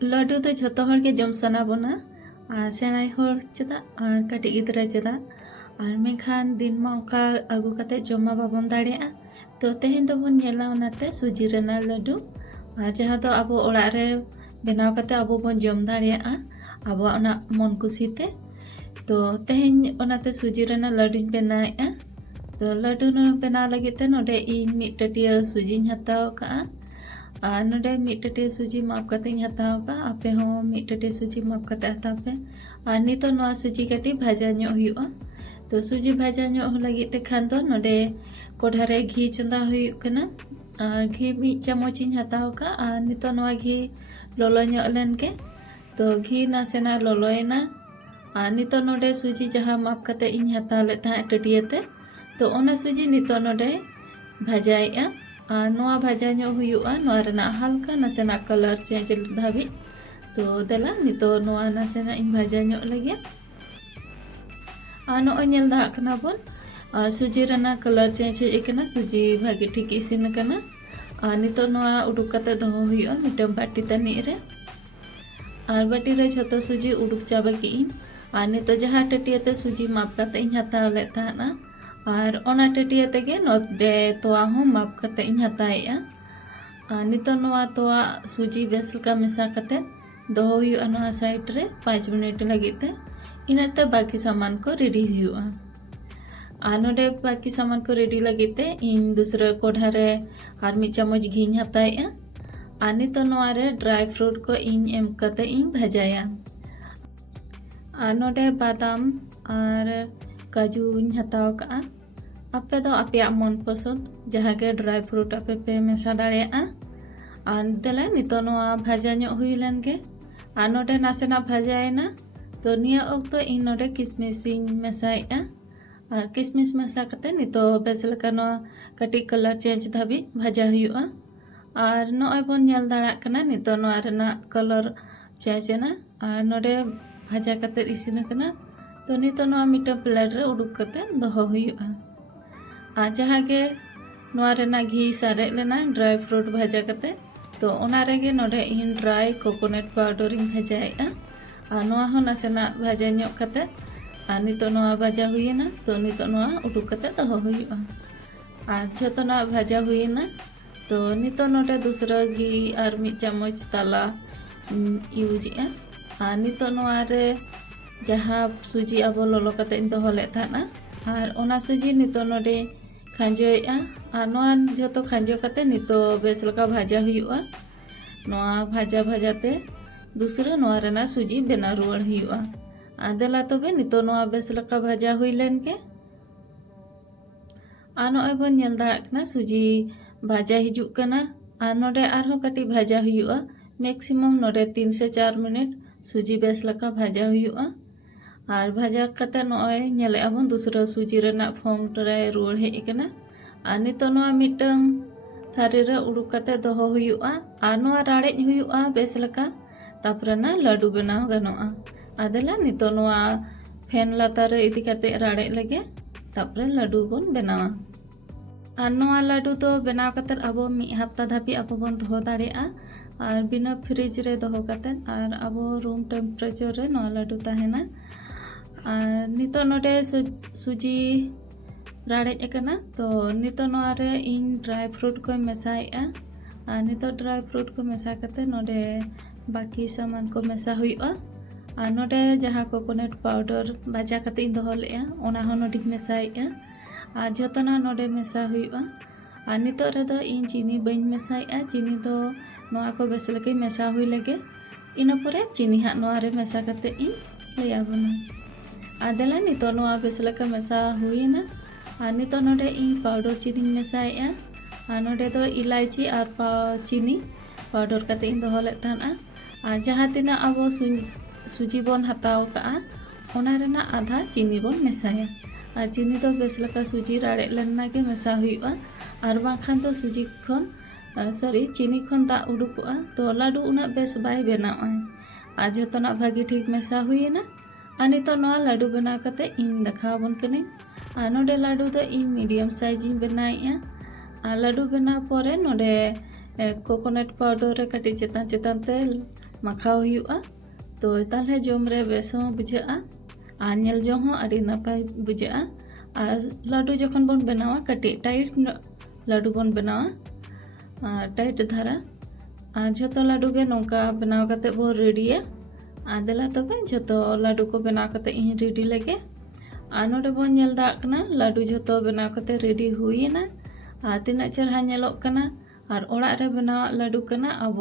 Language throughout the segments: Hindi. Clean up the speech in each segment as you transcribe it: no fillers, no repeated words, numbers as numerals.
ᱞᱟᱹᱰᱩ ᱫᱚ ᱡᱷᱚᱛᱚ ᱦᱚᱲ ᱜᱮ ᱡᱚᱢ ᱥᱟᱱᱟ ᱵᱚᱱᱟ ᱟᱨ ᱥᱮᱬᱟᱭ ᱦᱚᱲ ᱪᱮᱫᱟᱜ ᱟᱨ ᱠᱟᱹᱴᱤᱡ ᱜᱤᱫᱽᱨᱟᱹ ᱪᱮᱫᱟᱜ ᱟᱨ ᱢᱮᱱᱠᱷᱟन ᱫᱤᱱ ᱢᱟ ᱚᱱᱠᱟ ᱟᱹᱜᱩ ᱠᱟᱛᱮ ᱡᱚᱢ ᱢᱟ ᱵᱟᱵᱚᱱ ᱫᱟᱲᱮᱭᱟᱜᱼᱟ ᱛᱚ ᱛᱮᱦᱮᱧ ᱫᱚᱵᱚᱱ ᱧᱮᱞᱟ ᱚᱱᱟᱛᱮ ᱥᱩᱡᱤ ᱨᱮᱱᱟᱜ ᱞᱟᱹᱰᱩ ᱟᱨ ᱡᱟᱦᱟᱸ ᱫᱚ ᱟᱵᱚ ᱚᱲᱟᱜ ᱨᱮ ᱵᱮᱱᱟᱣ ᱠᱟᱛᱮ ᱟᱵᱚ ᱵᱚᱱ ᱡᱚᱢ ᱫᱟᱲᱮᱭᱟᱜᱼᱟ ᱟᱵᱚᱣᱟᱜ ᱚᱱᱟ ᱢᱚᱱ ᱠᱩᱥᱤᱛᱮ ᱛᱚ ᱛᱮᱦᱮᱧ ᱚᱱᱟᱛᱮ ᱥᱩᱡᱤ ᱨᱮᱱᱟᱜ ᱞᱟᱹᱰᱩᱧ ᱵᱮᱱᱟᱣᱮᱫᱼᱟ ᱛᱚ ᱞᱟᱹᱰᱩ ᱵᱮᱱᱟᱣ ᱞᱟᱹᱜᱤᱫ ᱛᱮ ᱱᱚᱰᱮ ᱤᱧ ᱢᱤᱫ ᱴᱟᱹᱴᱤᱭᱟᱹ ᱥᱩᱡᱤᱧ ᱦᱟᱛᱟᱣ ᱠᱟᱜᱼᱟ ᱟᱨ ᱱᱚᱰᱮ ᱢᱤᱫ ᱴᱟᱹᱴᱤᱭᱟᱹ ᱥᱩᱡᱤ ᱢᱟᱯ ᱠᱟᱛᱮᱧ ᱦᱟᱛᱟᱣ ᱠᱟᱜᱼᱟ ᱟᱯᱮ ᱦᱚᱸ ᱢᱤᱫ ᱴᱟᱹᱴᱤᱭᱟᱹ ᱥᱩᱡᱤ ᱢᱟᱯ ᱠᱟᱛᱮ ᱦᱟᱛᱟᱣ ᱯᱮ ᱟᱨ ᱱᱤᱛᱚᱜ ᱱᱚᱣᱟ ᱥᱩᱡᱤ ᱠᱟᱹᱴᱤᱡ ᱵᱷᱟᱡᱟ ᱧᱚᱜ ᱦᱩᱭᱩᱜᱼᱟ तो सूजी भाजा ᱧᱚᱜ ᱞᱟᱹᱜᱤᱫ ᱛᱮ ᱠᱷᱟᱱ ᱫᱚ ᱱᱚᱰᱮ ᱠᱚᱲᱦᱟ ᱨᱮ घी चंदा हुᱭᱩᱜ ᱠᱟᱱᱟ ᱟᱨ घी ᱢᱤᱫ ᱪᱟᱢᱚᱪ ᱤᱧ ᱦᱟᱛᱟᱣ ᱠᱟᱜ ᱟᱨ ᱱᱤᱛᱚᱜ ᱱᱚᱣᱟ घी ᱞᱚᱞᱚ ᱧᱚᱜ ᱞᱮᱱ ᱜᱮ तो घी नासेनाᱜ ᱞᱚᱞᱚᱭᱮᱱᱟ ᱟᱨ ᱱᱤᱛᱚᱜ ᱱᱚᱰᱮ ᱥᱩᱡᱤ ᱡᱟᱦᱟᱸ ᱢᱟᱯ ᱠᱟᱛᱮ ᱤᱧ ᱦᱟᱛᱟᱣ ᱞᱮᱫ ᱛᱟᱦᱮᱸ ᱴᱟᱹᱴᱤᱭᱟᱹ ᱛᱮ तो ᱚᱱᱟ ᱥᱩᱡᱤ ᱱᱤᱛᱚᱜ ᱱᱚᱰᱮ ᱵᱷᱟᱡᱟᱭᱮᱜᱼᱟ ᱟᱨ ᱱᱚᱣᱟ ᱵᱷᱟᱡᱟ ᱧᱚᱜ ᱦᱩᱭᱩᱜᱼᱟ ᱱᱚᱣᱟ ᱨᱮᱱᱟᱜ ᱦᱟᱞᱠᱟ ᱱᱟᱥᱮᱱᱟᱜ ᱠᱟᱞᱟᱨ ᱪᱮᱧᱡᱽ ᱫᱷᱟᱹᱵᱤᱡ तो ᱫᱮᱞᱟ ᱱᱤᱛᱚᱜ ᱱᱚᱣᱟ ᱱᱟᱥᱮᱱᱟᱜ ᱤᱧ ᱵᱷᱟᱡᱟ ᱧᱚᱜ ᱞᱮᱜᱮ ᱟᱨ ᱱᱚᱜᱼᱚᱭ ᱧᱮᱞ ᱫᱟᱲᱮᱭᱟᱜ ᱠᱟᱱᱟ ᱵᱚᱱ ᱥᱩᱡᱤ ᱨᱮᱱᱟᱜ ᱠᱟᱞᱟᱨ ᱪᱮᱧᱡᱽ ᱦᱮᱡ ᱟᱠᱟᱱᱟ ᱥᱩᱡᱤ ᱵᱷᱟᱜᱮ ᱴᱷᱤᱠ ᱤᱥᱤᱱ ᱟᱠᱟᱱᱟ ᱟᱨ ᱱᱤᱛᱚᱜ ᱱᱚᱣᱟ ᱩᱰᱩᱠ ᱠᱟᱛᱮ ᱫᱚᱦᱚ ᱦᱩᱭᱩᱜᱼᱟ ᱢᱤᱫᱴᱟᱝ ᱵᱟᱹᱴᱤ ᱛᱟᱹᱱᱤᱡ ᱨᱮ ᱟᱨ ᱵᱟᱹᱴᱤ ᱨᱮ ᱡᱷᱚᱛᱚ ᱥᱩᱡᱤ ᱩᱰᱩᱠ ᱪᱟᱵᱟ ᱠᱮᱜᱼᱤᱧ ᱟᱨ ᱱᱤᱛᱚᱜ ᱡᱟᱦᱟᱸ ᱴᱟᱹᱴᱤᱭᱟᱹ ᱛᱮ ᱥᱩᱡि ᱢᱟᱯ ᱠᱟᱛᱮ ᱤᱧ ᱦᱟᱛᱟᱣ ᱞᱮᱫ ᱛᱟᱦᱮᱱᱟ ᱟᱨ ᱚᱱᱟ ᱴᱟᱹᱴᱤᱭᱟᱹ ᱛᱮᱜᱮ ᱱᱚᱰᱮ ᱛᱚᱣᱟ ᱦᱚᱸ ᱢᱟᱯ ᱠᱟᱛᱮ ᱤᱧ ᱦᱟᱛᱟᱣᱮᱜᱼᱟ ᱟᱨ ᱱᱤᱛᱚᱜ ᱱᱚᱣᱟ ᱛᱚᱣᱟ ᱥᱩᱡᱤ ᱵᱮᱥ ᱞᱮᱠᱟ ᱢᱮᱥᱟ ᱠᱟᱛᱮ ᱫᱚᱦᱚ ᱦᱩᱭᱩᱜᱼᱟ ᱱᱚᱣᱟ ᱥᱟᱭᱤᱰ ᱨᱮ 5 मिनट ᱞᱟᱹᱜᱤᱫ ᱛᱮ इनाते बाकी सामान को रेडी हुआ और नोडे बाकी सामान को रेडी लगे ते इन दूसरे कोढ़ा रे और मिड चामच घी हताया और नितो नोआरे ड्राई फ्रूट को इन एम कते इन भजाया और नोडे बादाम और काजू इन हताव का आपे दो आपे मन पसंद जहाँ के ड्राई फ्रूट आपे पे मेसा दाड़ेया और देला नितो नोआ भाजा ᱧᱚᱜ हुई लेन के और नोडे नासेना भाजाएना तो निया ओक्तो इन नोडे किसमिस इन मेसाएआ और किसमिस मेसा कते नितो बेस लेका नो कटी कलर चेंज धाबी भाजा हुआ और नोय बोन नेल दाड़ाग कना नितो नोआ रेना कलर चेंज एना और नोडे भाजा कते इसिन कना तो नितो नोआ मिटा प्लेट रे उडुक कते दोहो हुआ और जहाँ के नोआ रेना घी सारे लेना ड्राई फ्रूट भाजा कते तो ओना रेगे नोडे इन ड्राई कोकोनट पाउडर इन भाजाएआ और नोआ हो नासेना भाजा ᱧᱚᱜ कते और नितो नोआ भाजा हुईना तो नितो नोआ उडुक कते दोहो हुआ और जतो नोआ भाजा हुईना तो नितो नोडे दूसरा घी और मिड चामच ताला यूजेआ और नितो नोआ रे जहाँ सुजी अब ललो कते इन दोहो ले थाना और ओना सुजी नितो नोडे खांजोएआ और नोआ जतो खांजो कते नितो बेस लका भाजा हुआ नोआ भाजा भाजाते दूसरे नोआ रेना सुजी बेना रुआड़ हुआ आदेला तबे नितो नोआ बेस लका भाजा हुई लेन के आ नोय बन नेल दाड़ाग कना सुजी भाजा हिजुग कना आ नोडे आरहो कटी भाजा हुआ मैक्सिमम नोडे 3 से 4 मिनट सुजी बेस लका भाजा हुआ और भाजा कते नोय नेले आबन दूसरा सुजी रेना फॉर्म रे रुआड़ हेज कना आ नितो नोआ मिटंग थारी रे उडुक कते दोहो हुआ आ नोआ राड़ेज हुआ बेस लका तापरे ना लाडू बनाव गानोआ आदेला नितो नोआ फैन लातारे इदी कते राड़े लगे तापरे लाडू बन बनावा और नोआ लाडू तो बनाव कते अब मी हफ्ता धाबी अब बन दोहो दाड़ेया और बिना फ्रिज रे दोहो कते और अब रूम टेम्परेचर रे नोआ लाडू ताहेना और नितो नोडे सुजी राड़ेज एकना तो नितो नोआ रे इन ड्राई फ्रूट को मेसाएआ और नितो ड्राई फ्रूट को मेसा कते नोडे बाकी सामान को मेसा हुआ और नोडे जहाँ कोकोनट पाउडर भाजा कते इन दोहो लेआ ओना हो नोडे मेसाएआ और जतना नोडे मेसा हुआ और नितो रे दो इन चीनी बइन मेसाएआ चीनी दो नोआ को बेस लेके मेसा हुई लगे इना परे चीनी हा नोआ रे मेसा कते इन लेया बना आदेला नितो नोआ बेस लेके मेसा हुईना और नितो नोडे इन पाउडर चीनी मेसाएआ और नोडे दो elaichi और चीनी पाउडर कते इन दोहो ले ताना और जहाँ तीना अब सुजी बन हताव का ओना रेना आधा चीनी बन मेसाया और चीनी तो बेस लका सुजी राड़े लेना के मेसा हुआ और बाखान तो सुजी खन सॉरी चीनी खन दा उडुकोआ तो लाडू उना बेस बाय बनावा और जतना भागी ठीक मेसा हुईना और नितो नोआ लाडू बना कते इन देखा बन कने और नोडे लाडू तो इन मीडियम साइज इन बनाएआ और लाडू बना परे नोडे कोकोनट पाउडर रे कटी चेतान चेतान ते माखाव हुआ तो ताले जम रे बेस बुझा और नेल जो अड़ी नपाय बुझा और लाडू जखन बन बनावा कटी टाइट लाडू बन बनावा टाइट धारा और जो लाडू के नौका बनाव कते बो रेडिया आदेला तबे जो लाडू को बनाव कते इन रेडी लगे और नोडे बन नेल दाकना लाडू जो बनाव कते रेडी हुईना और तीना चेहरा नेलोग कना और ओड़ा रे बनाव लाडू कना अब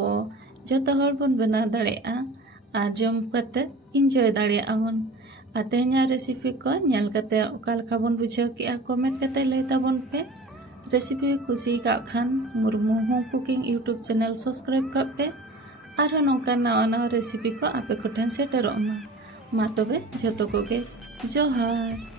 जो हर बन बनाव दाड़ेया और जम कते इंजॉय दाड़ेया बन तेहना रेसिपी को नेल कते ओका बन बुझाव के कमेंट कते लय ताबन पे रेसिपी कुसी का Khan Murmu home cooking YouTube channel subscribe कर पे और नौका नवा नवा रेसिपी को आपे को ठेन सेटेरोग मा तबे जतो को गे जोहार।